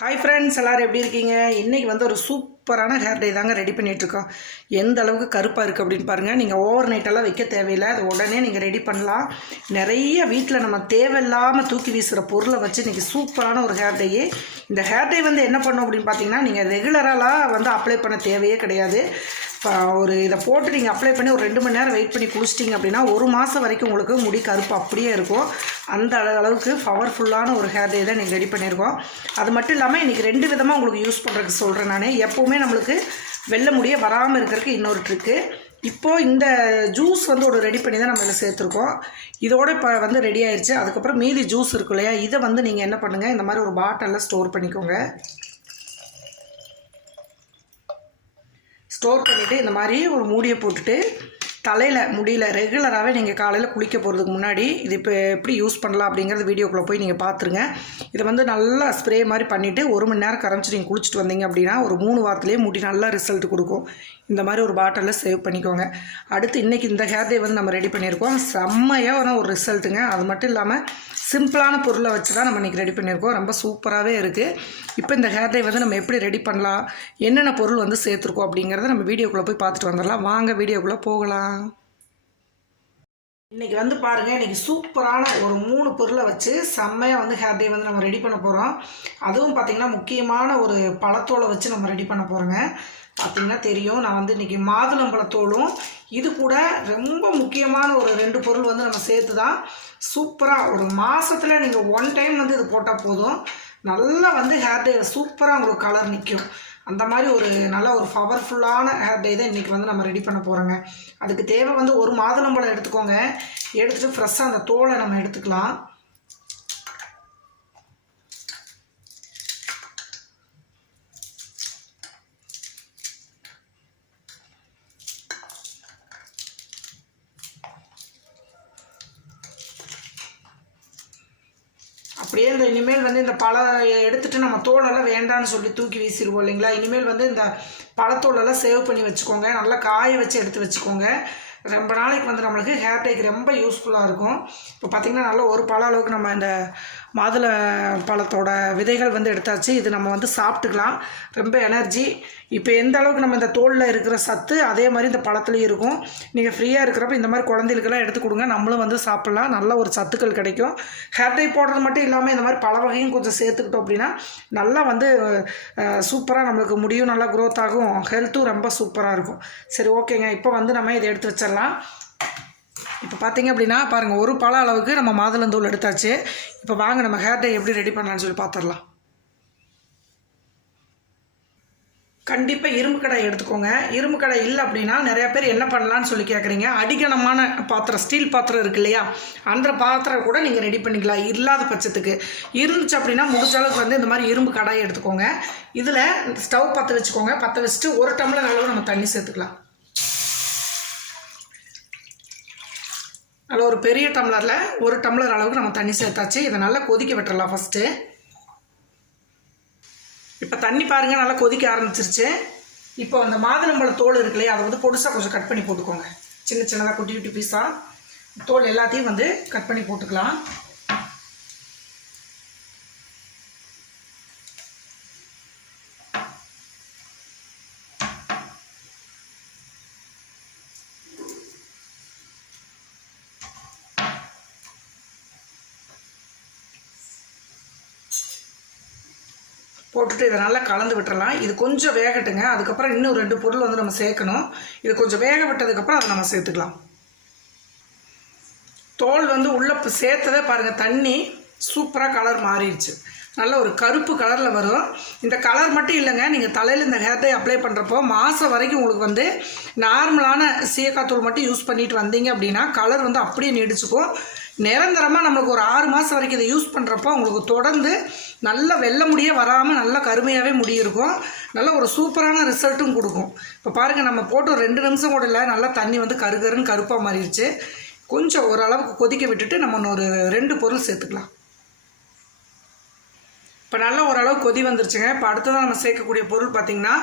Hi friends எல்லோரும் எப்படி இருக்கீங்க? இன்றைக்கி வந்து ஒரு சூப்பரான ஹேர் டே தாங்க ரெடி பண்ணிகிட்ருக்கோம் எந்த அளவுக்கு கருப்பாக இருக்குது அப்படின்னு பாருங்கள் நீங்கள் ஓவர் நைட்டெல்லாம் வைக்க தேவையில்லை. அது உடனே நீங்கள் ரெடி பண்ணலாம். நிறைய வீட்டில் நம்ம தேவையில்லாமல் தூக்கி வீசுகிற பொருளை வச்சு இன்றைக்கி சூப்பரான ஒரு ஹேர் டேயே இந்த ஹேர் டே வந்து என்ன பண்ணும் அப்படின்னு பார்த்தீங்கன்னா நீங்கள் ரெகுலரெலாம் வந்து அப்ளை பண்ண தேவையே கிடையாது. ஒரு இதை போட்டு நீங்கள் அப்ளை பண்ணி ஒரு ரெண்டு மணி நேரம் வெயிட் பண்ணி குளிச்சிட்டிங்க அப்படின்னா ஒரு மாதம் வரைக்கும் உங்களுக்கு முடி கருப்பு அப்படியே இருக்கும். அந்த அளவுக்கு பவர்ஃபுல்லான ஒரு ஹேர் டே தான் நீங்கள் ரெடி பண்ணியிருக்கோம் அது மட்டும் இல்லாமல் இன்றைக்கி ரெண்டு விதமாக உங்களுக்கு யூஸ் பண்ணுறதுக்கு சொல்கிறேன் நான். எப்போவுமே நம்மளுக்கு வெள்ள முடிய வராமல் இருக்கிறதுக்கு இன்னொரு ட்ரிக்கு இப்போது இந்த ஜூஸ் வந்து ஒரு ரெடி பண்ணி தான் நம்ம இதில் சேர்த்துருக்கோம். இதோட இப்போ வந்து ரெடி ஆயிடுச்சு அதுக்கப்புறம் மீதி ஜூஸ் இருக்கும் இல்லையா? இதை வந்து நீங்கள் என்ன பண்ணுங்கள் இந்த மாதிரி ஒரு பாட்டிலில் ஸ்டோர் பண்ணிக்கோங்க. ஸ்டோர் பண்ணிவிட்டு இந்த மாதிரி ஒரு மூடியை போட்டுட்டு தலையில் முடியல ரெகுலராகவே நீங்கள் காலையில் குளிக்க போகிறதுக்கு முன்னாடி இது இப்போ எப்படி யூஸ் பண்ணலாம் அப்படிங்கிறது வீடியோக்குள்ளே போய் நீங்கள் பார்த்துருங்க இதை வந்து நல்லா ஸ்ப்ரே மாதிரி பண்ணிவிட்டு ஒரு மணி நேரம் கரைச்சி நீங்கள் குளிச்சுட்டு வந்தீங்க அப்படின்னா ஒரு மூணு வாரத்துலேயே முடி நல்லா ரிசல்ட் கொடுக்கும். இந்த மாதிரி ஒரு பாட்டிலில் சேவ் பண்ணிக்கோங்க. அடுத்து இன்றைக்கி இந்த ஹேர் டே வந்து நம்ம ரெடி பண்ணியிருக்கோம். செம்மையாக வரும் ஒரு ரிசல்ட்டுங்க அது மட்டும் இல்லாமல் சிம்பிளான பொருளை வச்சு தான் நம்ம இன்றைக்கி ரெடி பண்ணியிருக்கோம். ரொம்ப சூப்பராகவே இருக்குது இப்போ இந்த ஹேர் டே வந்து நம்ம எப்படி ரெடி பண்ணலாம்? என்னென்ன பொருள் வந்து சேர்த்துருக்கோம் அப்படிங்கிறத நம்ம வீடியோக்குள்ளே போய் பார்த்துட்டு வந்துடலாம். வாங்க வீடியோக்குள்ளே போகலாம். இன்றைக்கி வந்து பாருங்கள் இன்றைக்கி சூப்பரான ஒரு மூணு பொருளை வச்சு செம்மையாக வந்து ஹேர் டே வந்து நம்ம ரெடி பண்ண போகிறோம் அதுவும் பார்த்திங்கன்னா முக்கியமான ஒரு பழத்தோலை வச்சு நம்ம ரெடி பண்ண போகிறோங்க பார்த்திங்கன்னா தெரியும் நான் வந்து இன்றைக்கி மாதுளம்பழத்தோலும் இது கூட ரொம்ப முக்கியமான ஒரு ரெண்டு பொருள் வந்து நம்ம சேர்த்து தான் சூப்பராக ஒரு மாதத்தில் நீங்கள் ஒன் டைம் வந்து இது போட்டால் போதும். நல்லா வந்து ஹேர் டே சூப்பராக உங்களுக்கு கலர் நிற்கும் அந்த மாதிரி ஒரு நல்ல ஒரு பவர்ஃபுல்லான ஹேர் டே தான் இன்றைக்கி வந்து நம்ம ரெடி பண்ண போகிறோங்க அதுக்கு தேவை வந்து ஒரு மாதுளம்பழம் எடுத்துக்கோங்க. எடுத்துகிட்டு ஃப்ரெஷ்ஷாக அந்த தோலை நம்ம எடுத்துக்கலாம். அப்படியே இனிமேல் வந்து இந்த பழ எடுத்துகிட்டு நம்ம தோலெல்லாம் வேண்டாம்னு சொல்லி தூக்கி வீசிடுவோம் இல்லைங்களா? இனிமேல் வந்து இந்த பழத்தோலெல்லாம் சேவ் பண்ணி வச்சுக்கோங்க. நல்லா காய வச்சு எடுத்து வச்சுக்கோங்க. ரொம்ப நாளைக்கு வந்து நம்மளுக்கு ஹேர் டேக் ரொம்ப யூஸ்ஃபுல்லாக இருக்கும். இப்போ பார்த்திங்கன்னா நல்லா ஒரு பழ அளவுக்கு நம்ம இந்த மாதுளை பழத்தோட விதைகள் வந்து எடுத்தாச்சு. இது நம்ம வந்து சாப்பிட்டுக்கலாம். ரொம்ப எனர்ஜி. இப்போ எந்த அளவுக்கு நம்ம இந்த தோலில் இருக்கிற சத்து அதே மாதிரி இந்த பழத்துலேயும் இருக்கும். நீங்கள் ஃப்ரீயாக இருக்கிறப்ப இந்த மாதிரி குழந்தைகளுக்கெல்லாம் எடுத்து கொடுங்க. நம்மளும் வந்து சாப்பிட்லாம். நல்ல ஒரு சத்துக்கள் கிடைக்கும். ஹேர் டை போடுறது மட்டும் இல்லாமல் இந்த மாதிரி பழ வகையும் கொஞ்சம் சேர்த்துக்கிட்டோம் அப்படின்னா நல்லா வந்து சூப்பராக நம்மளுக்கு முடியும். நல்லா க்ரோத் ஆகும். ஹெல்த்தும் ரொம்ப சூப்பராக இருக்கும். சரி ஓகேங்க. இப்போ வந்து நம்ம இதை எடுத்து வச்சிடலாம். இப்போ பார்த்தீங்க அப்படின்னா பாருங்கள் ஒரு பழ அளவுக்கு நம்ம மாதுளந்தூள் எடுத்தாச்சு. இப்போ வாங்க நம்ம ஹேர் டை எப்படி ரெடி பண்ணலாம்னு சொல்லி பார்த்துடலாம் கண்டிப்பாக இரும்பு கடை எடுத்துக்கோங்க. இரும்பு கடை இல்லை அப்படின்னா நிறையா பேர் என்ன பண்ணலான்னு சொல்லி கேட்குறீங்க அடிக்கணமான பாத்திரம் ஸ்டீல் பாத்திரம் இருக்கு இல்லையா? அந்த பாத்திரம் கூட நீங்கள் ரெடி பண்ணிக்கலாம். இல்லாத பட்சத்துக்கு. இருந்துச்சு அப்படின்னா முடிஞ்ச அளவுக்கு வந்து இந்த மாதிரி இரும்பு கடாய் எடுத்துக்கோங்க. இதில் ஸ்டவ் பற்ற வச்சுக்கோங்க. பற்ற வச்சுட்டு ஒரு டம்ளர் அளவு நம்ம தண்ணி சேர்த்துக்கலாம். அதில் ஒரு பெரிய டம்ளரில் ஒரு டம்ளர் அளவுக்கு நம்ம தண்ணி சேர்த்தாச்சு. இதை நல்லா கொதிக்க விட்டுறலாம் ஃபஸ்ட்டு இப்போ தண்ணி பாருங்கள் நல்லா கொதிக்க ஆரம்பிச்சிருச்சு. இப்போ அந்த மாதுளம்பழ தோல் இருக்கு இல்லையா அதை வந்து பொடுசாக கொஞ்சம் கட் பண்ணி போட்டுக்கோங்க. சின்ன சின்னதாக குட்டி குட்டி பீஸாக தோல் எல்லாத்தையும் வந்து கட் பண்ணி போட்டுக்கலாம். போட்டுட்டு இதை நல்லா கலந்து விட்டுறலாம். இது கொஞ்சம் வேகட்டுங்க. அதுக்கப்புறம் இன்னும் ரெண்டு பொருள் வந்து நம்ம சேர்க்கணும். இது கொஞ்சம் வேக விட்டதுக்கப்புறம் அதை நம்ம சேர்த்துக்கலாம். தோல் வந்து உள்ளே இப்போ சேர்த்ததே பாருங்கள் தண்ணி சூப்பராக கலர் மாறிடுச்சு. நல்ல ஒரு கருப்பு கலரில் வரும். இந்த கலர் மட்டும் இல்லைங்க நீங்கள் தலையில் இந்த ஹேர் டை அப்ளை பண்ணுறப்போ மாதம் வரைக்கும் உங்களுக்கு வந்து நார்மலான சீயக்காத்தூள் மட்டும் யூஸ் பண்ணிட்டு வந்தீங்க அப்படின்னா கலர் வந்து அப்படியே நீடிச்சுக்கும். நிரந்தரமாக நம்மளுக்கு ஒரு ஆறு மாதம் வரைக்கும் இதை யூஸ் பண்ணுறப்போ உங்களுக்கு தொடர்ந்து நல்ல வெள்ளை முடியே வராமல் நல்ல கருமையாகவே முடியிருக்கும். நல்ல ஒரு சூப்பரான ரிசல்ட்டும் கொடுக்கும். இப்போ பாருங்கள் நம்ம போட்டு ஒரு ரெண்டு நிமிஷம் கூட இல்லை நல்லா தண்ணி வந்து கருகருன்னு கருப்பாக மாறிடுச்சு கொஞ்சம் ஓரளவுக்கு கொதிக்க விட்டுட்டு நம்ம இன்னொரு ரெண்டு பொருள் சேர்த்துக்கலாம். இப்போ நல்லா ஓரளவு கொதி வந்துருச்சுங்க. இப்போ அடுத்ததான் நம்ம சேர்க்கக்கூடிய பொருள் பார்த்திங்கன்னா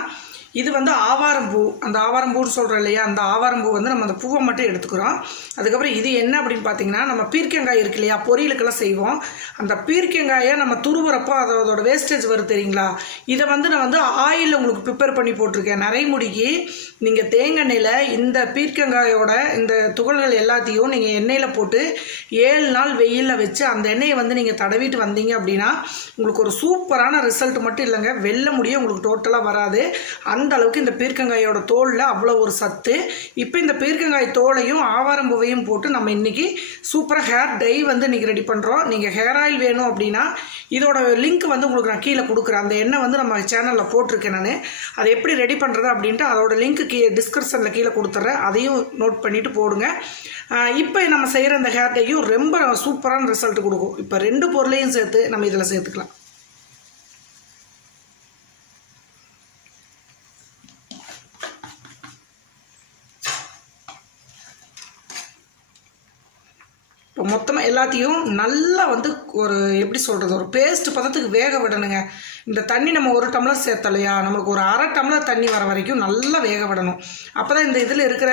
இது வந்து ஆவாரம்பூ. அந்த ஆவாரம்பூன்னு சொல்கிறோம் இல்லையா? அந்த ஆவாரம்பூ வந்து நம்ம அந்த பூவை மட்டும் எடுத்துக்கிறோம். அதுக்கப்புறம் இது என்ன அப்படின்னு பார்த்தீங்கன்னா நம்ம பீர்க்கங்காய் இருக்கு இல்லையா? பொரியலுக்கெல்லாம் செய்வோம். அந்த பீர்க்கங்காயை நம்ம துருவுறப்போ அதோட வேஸ்டேஜ் வரும் தெரியுங்களா? இதை வந்து நான் வந்து ஆயிலில் உங்களுக்கு ப்ரிப்பேர் பண்ணி போட்டிருக்கேன். நரைமுடிக்கு நீங்கள் தேங்காய் இந்த பீர்க்கங்காயோட இந்த துகள்கள் எல்லாத்தையும் நீங்கள் எண்ணெயில் போட்டு ஏழு நாள் வெயிலில் வச்சு அந்த எண்ணெயை வந்து நீங்கள் தடவிட்டு வந்தீங்க அப்படின்னா உங்களுக்கு ஒரு சூப்பரான ரிசல்ட் மட்டும் இல்லைங்க. வெள்ள முடியும் உங்களுக்கு டோட்டலாக வராது. அந்த அளவுக்கு இந்த பீர்க்கங்காயோட தோலில் அவ்வளோ ஒரு சத்து. இப்போ இந்த பீர்க்கங்காய் தோலையும் ஆவாரம்பூவையும் போட்டு நம்ம இன்றைக்கி சூப்பராக ஹேர் டை வந்து இன்றைக்கி ரெடி பண்ணுறோம் நீங்கள் ஹேர் ஆயில் வேணும் அப்படின்னா இதோட லிங்க் வந்து உங்களுக்கு நான் கீழே கொடுக்குறேன். அந்த எண்ணெய் வந்து நம்ம சேனலில் போட்டிருக்கேன் நான். அதை எப்படி ரெடி பண்ணுறது அப்படின்ட்டு அதோட லிங்க் கீ டிஸ்கிரிப்ஷனில் கீழே கொடுத்துட்றேன். அதையும் நோட் பண்ணிவிட்டு போடுங்க. இப்போ நம்ம செய்கிற இந்த ஹேர் டையும் ரொம்ப சூப்பரான ரிசல்ட் கொடுக்கும். இப்போ ரெண்டு பொருளையும் சேர்த்து நம்ம இதில் சேர்த்துக்கலாம் இப்போ மொத்தமாக எல்லாத்தையும் நல்லா வந்து ஒரு எப்படி சொல்கிறது ஒரு பேஸ்ட் பதத்துக்கு வேக விடணுங்க. இந்த தண்ணி நம்ம ஒரு டம்ளர் சேர்த்தலையா நம்மளுக்கு ஒரு அரை டம்ளர் தண்ணி வர வரைக்கும் நல்லா வேக விடணும். அப்போ தான் இந்த இதில் இருக்கிற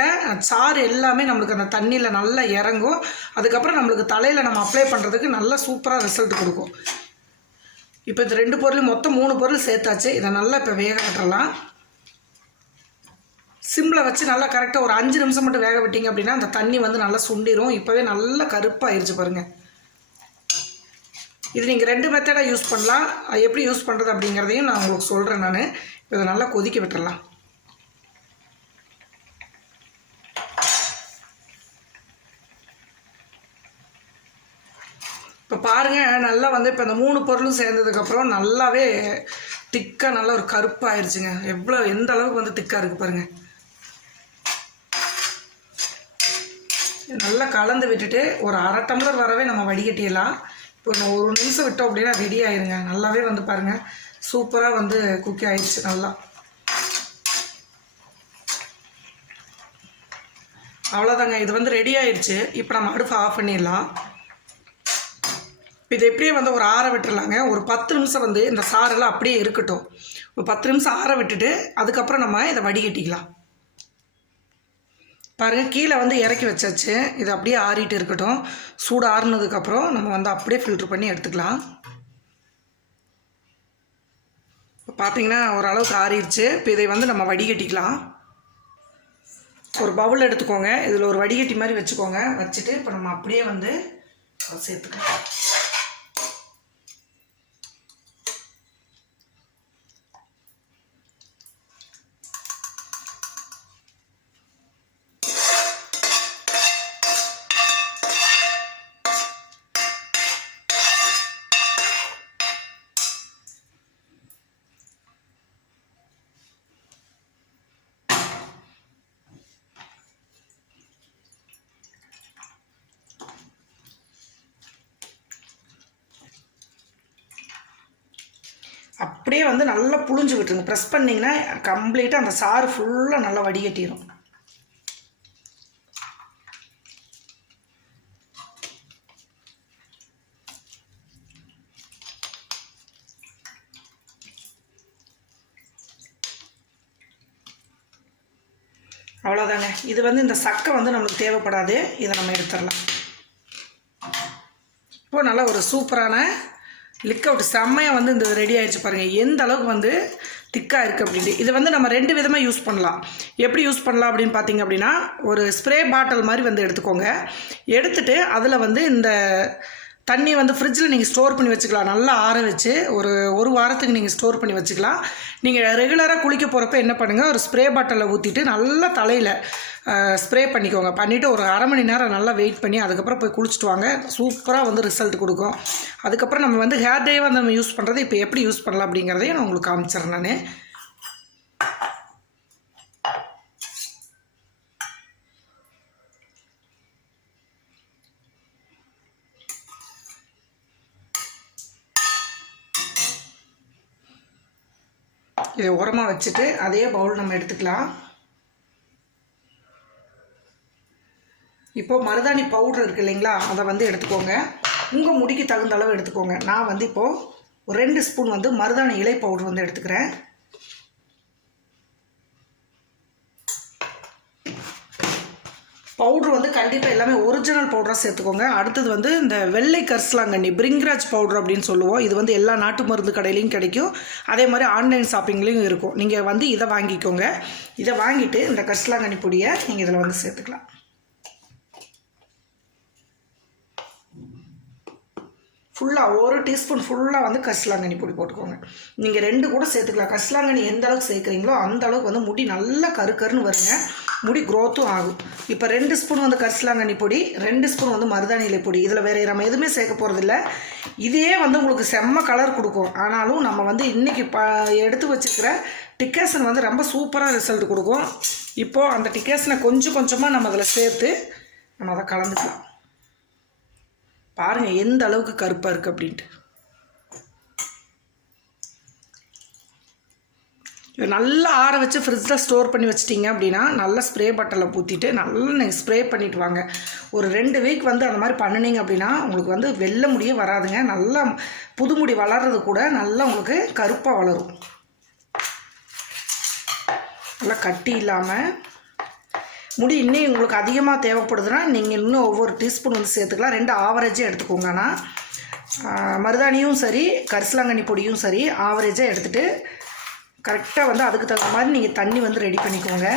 சாறு எல்லாமே நம்மளுக்கு அந்த தண்ணியில் நல்லா இறங்கும். அதுக்கப்புறம் நம்மளுக்கு தலையில் நம்ம அப்ளை பண்ணுறதுக்கு நல்லா சூப்பராக ரிசல்ட் கொடுக்கும். இப்போ இந்த ரெண்டு பொருள் மொத்தம் மூணு பொருள் சேர்த்தாச்சு. இதை நல்லா இப்போ வேக விட்டுறலாம். சிம்மில் வச்சு நல்லா கரெக்டாக ஒரு அஞ்சு நிமிஷம் மட்டும் வேக விட்டீங்க அப்படின்னா அந்த தண்ணி வந்து நல்லா சுண்டிரும். இப்போவே நல்லா கருப்பாகிருச்சு பாருங்கள் இது நீங்கள் ரெண்டு மெத்தடாக யூஸ் பண்ணலாம். அது எப்படி யூஸ் பண்ணுறது அப்படிங்கிறதையும் நான் உங்களுக்கு சொல்கிறேன் நான். இதை நல்லா கொதிக்க விட்டுடலாம் இப்போ பாருங்கள் நல்லா வந்து இப்போ இந்த மூணு பொருளும் சேர்ந்ததுக்கப்புறம் நல்லாவே திக்காக நல்லா ஒரு கருப்பாயிருச்சுங்க. எவ்வளோ எந்த அளவுக்கு வந்து திக்காக இருக்குது பாருங்கள் நல்லா கலந்து விட்டுட்டு ஒரு அரை டம்ளர் வரவே நம்ம வடிகட்டிடலாம். இப்போ நம்ம ஒரு நிமிஷம் விட்டோம் அப்படின்னா ரெடி ஆயிருங்க. நல்லாவே வந்து பாருங்கள் சூப்பராக வந்து குக்கி ஆயிடுச்சு நல்லா. அவ்வளோதாங்க இது வந்து ரெடி ஆயிடுச்சு இப்போ நம்ம அடுப்பு ஆஃப் பண்ணிடலாம். இது எப்படியே வந்து ஒரு ஆற விட்டுடலாங்க ஒரு பத்து நிமிஷம் வந்து இந்த சாரெல்லாம் அப்படியே இருக்கட்டும். ஒரு பத்து நிமிஷம் ஆற விட்டுட்டு அதுக்கப்புறம் நம்ம இதை வடிகட்டிக்கலாம். பாருங்கள் கீழே வந்து இறக்கி வச்சாச்சு. இது அப்படியே ஆறிட்டு இருக்கட்டும். சூடு ஆறுனதுக்கப்புறம் நம்ம வந்து அப்படியே ஃபில்ட்ரு பண்ணி எடுத்துக்கலாம். இப்போ பார்த்தீங்கன்னா ஓரளவுக்கு ஆறிடுச்சு. இப்போ இதை வந்து நம்ம வடிகட்டிக்கலாம். ஒரு பவுல் எடுத்துக்கோங்க. இதில் ஒரு வடிகட்டி மாதிரி வச்சுக்கோங்க. வச்சுட்டு இப்போ நம்ம அப்படியே வந்து சேர்த்துக்கலாம். அப்படியே வந்து நல்லா புழிஞ்சு விட்டுருங்க. ப்ரெஸ் பண்ணிங்கன்னா கம்ப்ளீட்டாக அந்த சாறு ஃபுல்லாக நல்லா வடிகட்டிடும் அவ்வளோதாங்க இது வந்து இந்த சக்கை வந்து நம்மளுக்கு தேவைப்படாது. இதை நம்ம எடுத்துடலாம். இப்போது நல்லா ஒரு சூப்பரான லிக் அவுட் செம்மையாக வந்து இந்த ரெடி ஆகிடுச்சு பாருங்கள் எந்த அளவுக்கு வந்து திக்காக இருக்குது அப்படின்ட்டு. இது வந்து நம்ம ரெண்டு விதமாக யூஸ் பண்ணலாம். எப்படி யூஸ் பண்ணலாம் அப்படின்னு பார்த்தீங்க அப்படின்னா ஒரு ஸ்ப்ரே பாட்டில் மாதிரி வந்து எடுத்துக்கோங்க. எடுத்துகிட்டு அதில் வந்து இந்த தண்ணி வந்து ஃப்ரிட்ஜில் நீங்கள் ஸ்டோர் பண்ணி வச்சுக்கலாம். நல்லா ஆற வச்சு ஒரு ஒரு வாரத்துக்கு நீங்கள் ஸ்டோர் பண்ணி வச்சுக்கலாம். நீங்கள் ரெகுலராக குளிக்க போகிறப்ப என்ன பண்ணுங்கள் ஒரு ஸ்ப்ரே பாட்டிலில் ஊற்றிட்டு நல்லா தலையில் ஸ்ப்ரே பண்ணிக்கோங்க. பண்ணிவிட்டு ஒரு அரை மணி நேரம் நல்லா வெயிட் பண்ணி அதுக்கப்புறம் போய் குளிச்சுட்டு வாங்க. சூப்பராக வந்து ரிசல்ட் கொடுக்கும். அதுக்கப்புறம் நம்ம வந்து ஹேர் டேவாக வந்து நம்ம யூஸ் பண்ணுறது இப்போ எப்படி யூஸ் பண்ணலாம் அப்படிங்கிறதையும் நான் உங்களுக்கு காமிச்சிடுறேன் நான். இதை உரமாக வச்சுட்டு அதே பவுல் நம்ம எடுத்துக்கலாம். இப்போ மருதாணி பவுடர் இருக்குது இல்லைங்களா? அதை வந்து எடுத்துக்கோங்க. உங்கள் முடிக்கு தகுந்த அளவு எடுத்துக்கோங்க. நான் வந்து இப்போது ஒரு ரெண்டு ஸ்பூன் வந்து மருதாணி இலை பவுடர் வந்து எடுத்துக்கிறேன். பவுட்ரு வந்து கண்டிப்பாக எல்லாமே ஒரிஜினல் பவுடராக சேர்த்துக்கோங்க. அடுத்தது வந்து இந்த வெள்ளை கரிசலாங்கண்ணி பிரிங்கராஜ் பவுடர் அப்படின்னு சொல்லுவோம். இது வந்து எல்லா நாட்டு மருந்து கடையிலையும் கிடைக்கும். அதே மாதிரி ஆன்லைன் ஷாப்பிங்லேயும் இருக்கும். நீங்கள் வந்து இதை வாங்கிக்கோங்க. இதை வாங்கிட்டு இந்த கரிசலாங்கண்ணி பொடியை நீங்கள் இதில் வந்து சேர்த்துக்கலாம். ஃபுல்லாக ஒரு டீஸ்பூன் ஃபுல்லாக வந்து கரிசலாங்கண்ணி பொடி போட்டுக்கோங்க. நீங்கள் ரெண்டு கூட சேர்த்துக்கலாம். கரிசலாங்கண்ணி எந்த அளவுக்கு சேர்க்குறீங்களோ அந்த அளவுக்கு வந்து முடி நல்லா கருக்கருன்னு வருங்க. முடி க்ரோத்தும் ஆகும். இப்போ ரெண்டு ஸ்பூன் வந்து கரிசலாங்கண்ணி பொடி ரெண்டு ஸ்பூன் வந்து மருதாணி இலை பொடி. இதில் வேறு நம்ம எதுவுமே சேர்க்க போகிறதில்ல இதே வந்து உங்களுக்கு செம்ம கலர் கொடுக்கும். ஆனாலும் நம்ம வந்து இன்றைக்கி ப எடுத்து வச்சுக்கிற டிக்கேசன் வந்து ரொம்ப சூப்பராக ரிசல்ட் கொடுக்கும். இப்போது அந்த டிக்கேசனை கொஞ்சம் கொஞ்சமாக நம்ம அதில் சேர்த்து நம்ம அதை கலந்துக்கலாம். பாருங்கள் எந்த அளவுக்கு கருப்பாக இருக்குது அப்படின்ட்டு. நல்லா ஆற வச்சு ஃப்ரிட்ஜில் ஸ்டோர் பண்ணி வச்சிட்டிங்க அப்படின்னா நல்லா ஸ்ப்ரே பட்டலை ஊற்றிட்டு நல்லா நீங்கள் ஸ்ப்ரே பண்ணிட்டு வாங்க. ஒரு ரெண்டு வீக் வந்து அந்த மாதிரி பண்ணினீங்க அப்படின்னா உங்களுக்கு வந்து வெள்ளை முடியே வராதுங்க. நல்லா புது முடி வளர்றது கூட நல்லா உங்களுக்கு கருப்பாக வளரும். நல்லா கட்டி இல்லாமல் முடி இன்னும் உங்களுக்கு அதிகமாக தேவைப்படுதுன்னா நீங்கள் இன்னும் ஒவ்வொரு டீஸ்பூன் வந்து சேர்த்துக்கலாம். ரெண்டு ஆவரேஜாக எடுத்துக்கோங்க மருதாணியும் சரி கரிசலாங்கண்ணி பொடியும் சரி ஆவரேஜாக எடுத்துகிட்டு கரெக்டாக வந்து அதுக்கு தகுந்த மாதிரி நீங்கள் தண்ணி வந்து ரெடி பண்ணிக்கோங்க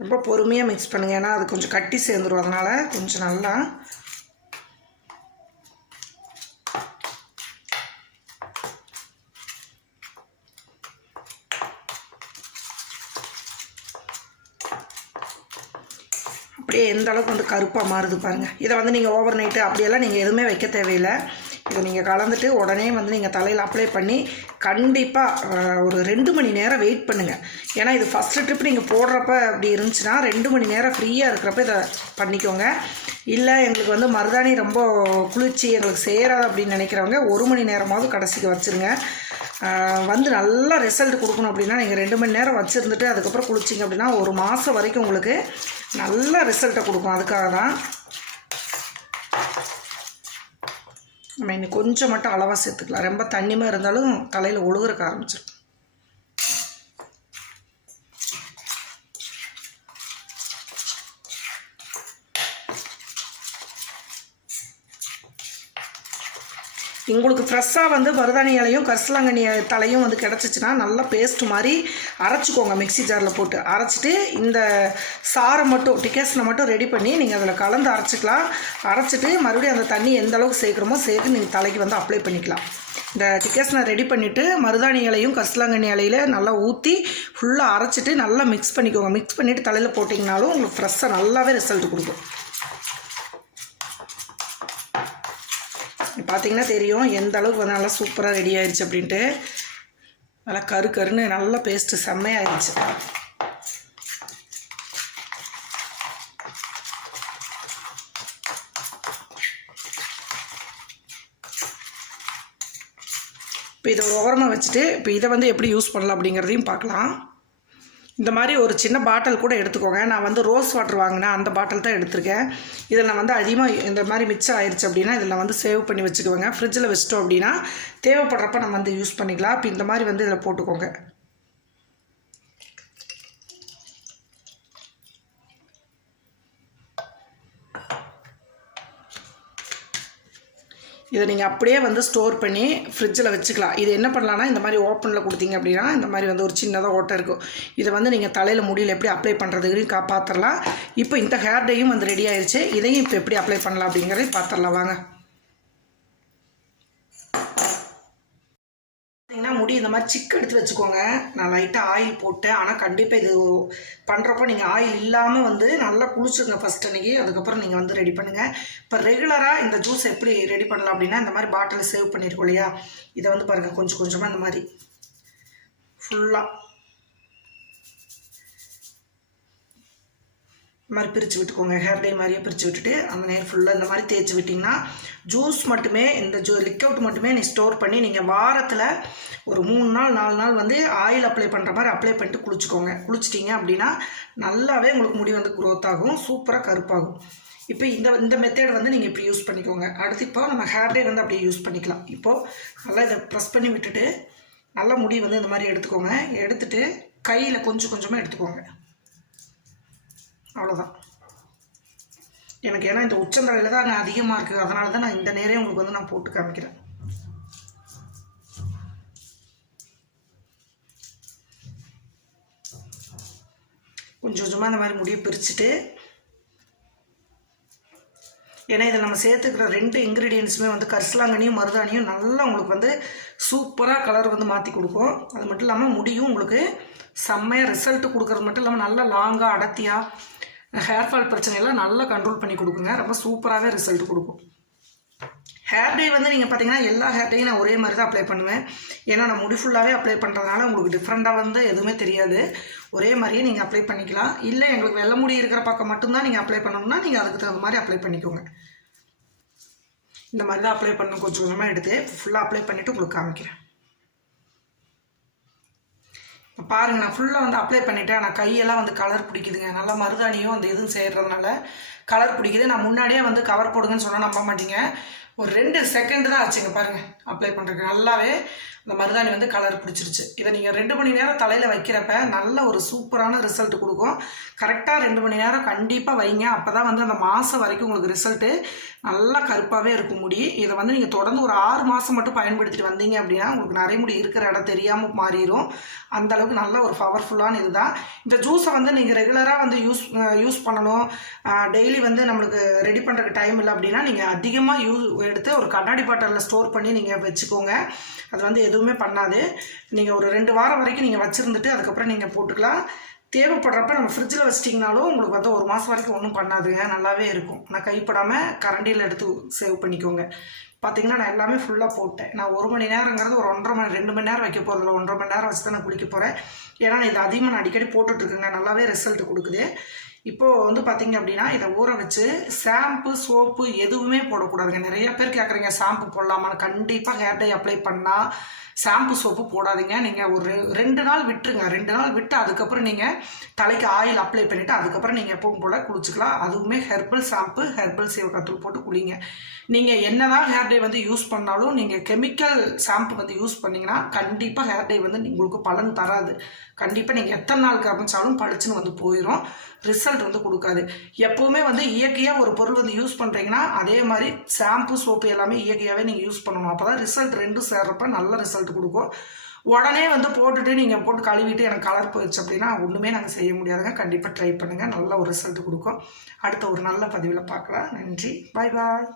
ரொம்ப பொறுமையாக மிக்ஸ் பண்ணுங்கள் ஏன்னா அது கொஞ்சம் கட்டி சேர்ந்துடும் அதனால் கொஞ்சம் நல்லா அப்படியே எந்த அளவுக்கு வந்து கருப்பாக மாறுது பாருங்கள் இதை வந்து நீங்கள் ஓவர் நைட்டு அப்படியெல்லாம் நீங்கள் எதுவுமே வைக்க தேவையில்லை. இதை நீங்கள் கலந்துட்டு உடனே வந்து நீங்கள் தலையில் அப்ளை பண்ணி கண்டிப்பாக ஒரு ரெண்டு மணி நேரம் வெயிட் பண்ணுங்கள் ஏன்னா இது ஃபஸ்ட்டு ட்ரிப் நீங்கள் போடுறப்ப அப்படி இருந்துச்சுன்னா ரெண்டு மணி நேரம் ஃப்ரீயாக இருக்கிறப்ப இதை பண்ணிக்கோங்க. இல்லை எங்களுக்கு வந்து மருதாணி ரொம்ப குளிர்ச்சி எங்களுக்கு சேராது அப்படின்னு நினைக்கிறவங்க ஒரு மணி நேரமாவது கடைசிக்கு வச்சுருங்க. வந்து நல்லா ரிசல்ட் கொடுக்கணும் அப்படின்னா நீங்கள் ரெண்டு மணி நேரம் வச்சுருந்துட்டு அதுக்கப்புறம் குளிச்சிங்க அப்படின்னா ஒரு மாதம் வரைக்கும் உங்களுக்கு நல்ல ரிசல்ட்டை கொடுக்கும். அதுக்காக தான் நம்ம இன்னும் கொஞ்சம் மட்டும் அளவாக சேர்த்துக்கலாம். ரொம்ப தண்ணிமாக இருந்தாலும் தலையில் ஒழுகுறக்க ஆரம்பிச்சிடும் உங்களுக்கு ஃப்ரெஷ்ஷாக வந்து மருதாணி இலையும் கரிசலாங்கண்ணி தலையும் வந்து கிடச்சிச்சின்னா நல்லா பேஸ்ட் மாதிரி அரைச்சிக்கோங்க மிக்ஸி ஜாரில் போட்டு. அரைச்சிட்டு இந்த சாரை மட்டும் டிக்கேஷனை மட்டும் ரெடி பண்ணி நீங்கள் அதில் கலந்து அரைச்சிக்கலாம். அரைச்சிட்டு மறுபடியும் அந்த தண்ணி எந்த அளவுக்கு சேர்க்குறோமோ சேர்த்து நீங்கள் தலைக்கு வந்து அப்ளை பண்ணிக்கலாம். இந்த டிக்கேஷனை ரெடி பண்ணிவிட்டு மருதாணி இலையும் கரிசலாங்கண்ணி இலையில நல்லா ஊற்றி ஃபுல்லாக அரைச்சிட்டு நல்லா மிக்ஸ் பண்ணிக்கோங்க. மிக்ஸ் பண்ணிவிட்டு தலையில் போட்டிங்கனாலும் உங்களுக்கு ஃப்ரெஷ்ஷாக நல்லாவே ரிசல்ட் கொடுக்கும். பார்த்தீங்கன்னா தெரியும் எந்த அளவுக்கு வந்து நல்லா சூப்பராக ரெடி ஆயிடுச்சு அப்படின்ட்டு. நல்லா கரு கருன்னு நல்லா பேஸ்ட்டு செம்மையாயிடுச்சு இப்போ இதை ஒரு ஓரமாக வச்சுட்டு இப்போ இதை வந்து எப்படி யூஸ் பண்ணலாம் அப்படிங்கிறதையும் பார்க்கலாம். இந்த மாதிரி ஒரு சின்ன பாட்டில் கூட எடுத்துக்கோங்க. நான் வந்து ரோஸ் வாட்டர் வாங்கினேன் அந்த பாட்டில் தான் எடுத்திருக்கேன். இதில் வந்து அதிகமாக இந்த மாதிரி மிச்சம் ஆயிடுச்சு அப்படின்னா இதில் வந்து சேவ் பண்ணி வச்சுக்குவேங்க. ஃப்ரிட்ஜில் வச்சிட்டோம் அப்படின்னா தேவைப்படுறப்ப நம்ம வந்து யூஸ் பண்ணிக்கலாம். இப்போ இந்த மாதிரி வந்து இதில் போட்டுக்கோங்க. இதை நீங்கள் அப்படியே வந்து ஸ்டோர் பண்ணி ஃப்ரிட்ஜில் வச்சுக்கலாம். இது என்ன பண்ணலான்னா இந்த மாதிரி ஓப்பனில் கொடுத்தீங்க அப்படின்னா இந்த மாதிரி வந்து ஒரு சின்னதாக ஓட்டை இருக்கும். இதை வந்து நீங்கள் தலையில் முடியல எப்படி அப்ளை பண்ணுறதுக்கு காப்பாற்றலாம் இப்போ இந்த ஹேர் டேயும் வந்து ரெடி ஆயிடுச்சு இதையும் இப்போ எப்படி அப்ளை பண்ணலாம் அப்படிங்கிறத பார்த்துடலாம் வாங்க. முடி இந்த மாதிரி சிக்கு எடுத்து வச்சுக்கோங்க. நான் லைட்டாக ஆயில் போட்டேன். ஆனால் கண்டிப்பாக இது பண்ணுறப்போ நீங்கள் ஆயில் இல்லாமல் வந்து நல்லா குளிச்சுருங்க ஃபஸ்ட் அன்றைக்கி அதுக்கப்புறம் நீங்கள் வந்து ரெடி பண்ணுங்கள் இப்போ ரெகுலராக இந்த ஜூஸ் எப்படி ரெடி பண்ணலாம் அப்படின்னா இந்த மாதிரி பாட்டில் சேவ் பண்ணியிருக்கோம் இல்லையா? இதை வந்து பாருங்கள் கொஞ்சம் கொஞ்சமாக இந்த மாதிரி. ஃபுல்லாக இந்த மாதிரி பிரித்து விட்டுக்கோங்க. ஹேர் டை மாதிரியே பிரித்து விட்டுட்டு அந்த நேர் ஃபுல்லாக இந்த மாதிரி தேய்ச்சி விட்டிங்கன்னா ஜூஸ் மட்டுமே இந்த ஜூ லிக்விட் மட்டுமே நீ ஸ்டோர் பண்ணி நீங்கள் வாரத்தில் ஒரு மூணு நாள் நாலு நாள் வந்து ஆயில் அப்ளை பண்ணுற மாதிரி அப்ளை பண்ணிட்டு குளிச்சுக்கோங்க. குளிச்சிட்டிங்க அப்படின்னா நல்லாவே உங்களுக்கு முடி வந்து க்ரோத் ஆகும் சூப்பராக கருப்பாகும். இப்போ இந்த இந்த மெத்தேட் வந்து நீங்கள் இப்படி யூஸ் பண்ணிக்கோங்க. அடுத்து இப்போ நம்ம ஹேர் டே வந்து அப்படியே யூஸ் பண்ணிக்கலாம். இப்போது நல்லா இதை ப்ரெஸ் பண்ணி விட்டுட்டு நல்லா முடி வந்து இந்த மாதிரி எடுத்துக்கோங்க. எடுத்துட்டு கையில் கொஞ்சம் கொஞ்சமாக எடுத்துக்கோங்க. அவ்வளோதான் எனக்கு ஏன்னா இந்த உச்சந்தலையில் தான் அங்கே அதிகமாக இருக்குது அதனால தான் நான் இந்த நேரே உங்களுக்கு வந்து நான் போட்டு காமிக்கிறேன். கொஞ்சம் கொஞ்சமாக இந்த மாதிரி முடியை பிரிச்சுட்டு ஏன்னா இதில் நம்ம சேர்த்துக்கிற ரெண்டு இன்க்ரீடியன்ஸுமே வந்து கரிசலாங்கனியும் மருதாணியும் நல்லா உங்களுக்கு வந்து சூப்பராக கலர் வந்து மாற்றி கொடுக்கும். அது மட்டும் இல்லாமல் முடியும் உங்களுக்கு செம்மையாக ரிசல்ட்டு கொடுக்கறது மட்டும் இல்லாமல் நல்லா லாங்காக அடர்த்தியாக ஹேர் ஃபால் பிரச்சனையெல்லாம் நல்லா கண்ட்ரோல் பண்ணி கொடுக்குங்க. ரொம்ப சூப்பராகவே ரிசல்ட் கொடுக்கும். ஹேர் டே வந்து நீங்கள் பார்த்தீங்கன்னா எல்லா ஹேர் டேயும் நான் ஒரே மாதிரி தான் அப்ளை பண்ணுவேன். ஏன்னா நான் முடி ஃபுல்லாகவே அப்ளை பண்ணுறதுனால உங்களுக்கு டிஃப்ரெண்ட்டாக வந்து எதுவுமே தெரியாது. ஒரே மாதிரியே நீங்கள் அப்ளை பண்ணிக்கலாம். இல்லை எங்களுக்கு வெள்ளை முடி இருக்கிற பக்கம் மட்டும்தான் நீங்கள் அப்ளை பண்ணணும்னா நீங்கள் அதுக்கு தகுந்த மாதிரி அப்ளை பண்ணிக்கோங்க. இந்த மாதிரி தான் அப்ளை பண்ண கொஞ்சம் கொஞ்சமாக எடுத்து ஃபுல்லாக அப்ளை பண்ணிவிட்டு உங்களுக்கு காமிக்கிறேன். இப்போ பாருங்க நான் ஃபுல்லாக வந்து அப்ளை பண்ணிட்டேன். ஆனால் கையெல்லாம் வந்து கலர் பிடிக்குதுங்க. நல்லா மருதாணியும் அந்த இதுவும் செய்கிறதுனால கலர் பிடிக்குது. நான் முன்னாடியே வந்து கவர் போடுங்கன்னு சொன்னால் நம்ப மாட்டீங்க. ஒரு ரெண்டு செகண்ட் தான் ஆச்சுங்க பாருங்கள் அப்ளை பண்ணுறதுக்கு நல்லாவே இந்த மருதாணி வந்து கலர் பிடிச்சிருச்சு. இதை நீங்கள் ரெண்டு மணி நேரம் தலையில் வைக்கிறப்ப நல்ல ஒரு சூப்பரான ரிசல்ட் கொடுக்கும். கரெக்டாக ரெண்டு மணி நேரம் கண்டிப்பாக வைங்க. அப்போ தான் வந்து அந்த மாதம் வரைக்கும் உங்களுக்கு ரிசல்ட்டு நல்லா கருப்பாகவே இருக்கும் முடி. இதை வந்து நீங்கள் தொடர்ந்து ஒரு ஆறு மாதம் மட்டும் பயன்படுத்திட்டு வந்தீங்க அப்படின்னா உங்களுக்கு நிறைய முடி இருக்கிற இடம் தெரியாமல் மாறிடும் அந்தளவுக்கு நல்ல ஒரு பவர்ஃபுல்லான இதுதான். இந்த ஜூஸை வந்து நீங்கள் ரெகுலராக வந்து யூஸ் யூஸ் பண்ணணும். டெய்லி வந்து நம்மளுக்கு ரெடி பண்ணுறதுக்கு டைம் இல்லை அப்படின்னா நீங்கள் அதிகமாக யூ எடுத்து ஒரு கண்ணாடி பாட்டிலில் ஸ்டோர் பண்ணி நீங்கள் வச்சுக்கோங்க. அது வந்து எதுவுமே பண்ணாது. நீங்கள் ஒரு ரெண்டு வாரம் வரைக்கும் நீங்கள் வச்சுருந்துட்டு அதுக்கப்புறம் நீங்கள் போட்டுக்கலாம். தேவைப்படுறப்ப நம்ம ஃப்ரிட்ஜில் வச்சிட்டிங்கனாலும் உங்களுக்கு வந்து ஒரு மாதம் வரைக்கும் ஒன்றும் பண்ணாதுங்க. நல்லாவே இருக்கும். நான் கைப்படாமல் கரண்டியில் எடுத்து சேவ் பண்ணிக்கோங்க. பார்த்தீங்கன்னா நான் எல்லாமே ஃபுல்லாக போட்டேன். நான் ஒரு மணி நேரங்கிறது ஒரு ஒன்றரை மணி ரெண்டு மணி நேரம் வைக்க போகிறதில்ல ஒன்றரை மணி நேரம் வச்சு தான் நான் குளிக்க போகிறேன் ஏன்னா இது அதிகமாக நான் அடிக்கடி போட்டுட்ருக்கேங்க நல்லாவே ரிசல்ட் கொடுக்குது. இப்போது வந்து பார்த்தீங்க அப்படின்னா இதை ஊற வச்சு ஷாம்பு சோப்பு எதுவுமே போடக்கூடாதுங்க. நிறைய பேர் கேட்குறீங்க ஷாம்பு போடலாமான்னு. கண்டிப்பாக ஹேர் டை அப்ளை பண்ணால் ஷாம்பு சோப்பு போடாதீங்க. நீங்கள் ஒரு ரெண்டு நாள் விட்டுருங்க. ரெண்டு நாள் விட்டு அதுக்கப்புறம் நீங்கள் தலைக்கு ஆயில் அப்ளை பண்ணிவிட்டு அதுக்கப்புறம் நீங்கள் எப்பவும் போல் குளிச்சுக்கலாம். அதுவுமே ஹெர்பல் ஷாம்பு ஹெர்பல் சீவக்காத்தூள் போட்டு குளிங்க. நீங்கள் என்ன தான் ஹேர் டை வந்து யூஸ் பண்ணாலும் நீங்கள் கெமிக்கல் ஷாம்பு வந்து யூஸ் பண்ணிங்கன்னா கண்டிப்பாக ஹேர் டை வந்து உங்களுக்கு பலன் தராது. கண்டிப்பாக நீங்கள் எத்தனை நாள் காமிச்சாலும் பளிச்சுன்னு வந்து போயிடும் ரிசல்ட் வந்து கொடுக்காது. எப்போவுமே வந்து இயற்கையாக ஒரு பொருள் வந்து யூஸ் பண்ணுறீங்கன்னா அதே மாதிரி ஷாம்பு சோப்பு எல்லாமே இயற்கையாகவே நீங்கள் யூஸ் பண்ணணும். அப்போ தான் ரிசல்ட் ரெண்டும் சேர்றப்ப நல்ல ரிசல்ட் கொடுக்கும். உடனே வந்து போட்டுட்டு நீங்கள் போட்டு கழுவிட்டு எனக்கு கலர் போயிடுச்சு அப்படின்னா ஒன்றுமே நாங்கள் செய்ய முடியாதுங்க. கண்டிப்பாக ட்ரை பண்ணுங்கள் நல்ல ஒரு ரிசல்ட் கொடுக்கும். அடுத்த ஒரு நல்ல பதிவில் பார்க்கலாம். நன்றி. பாய் பாய்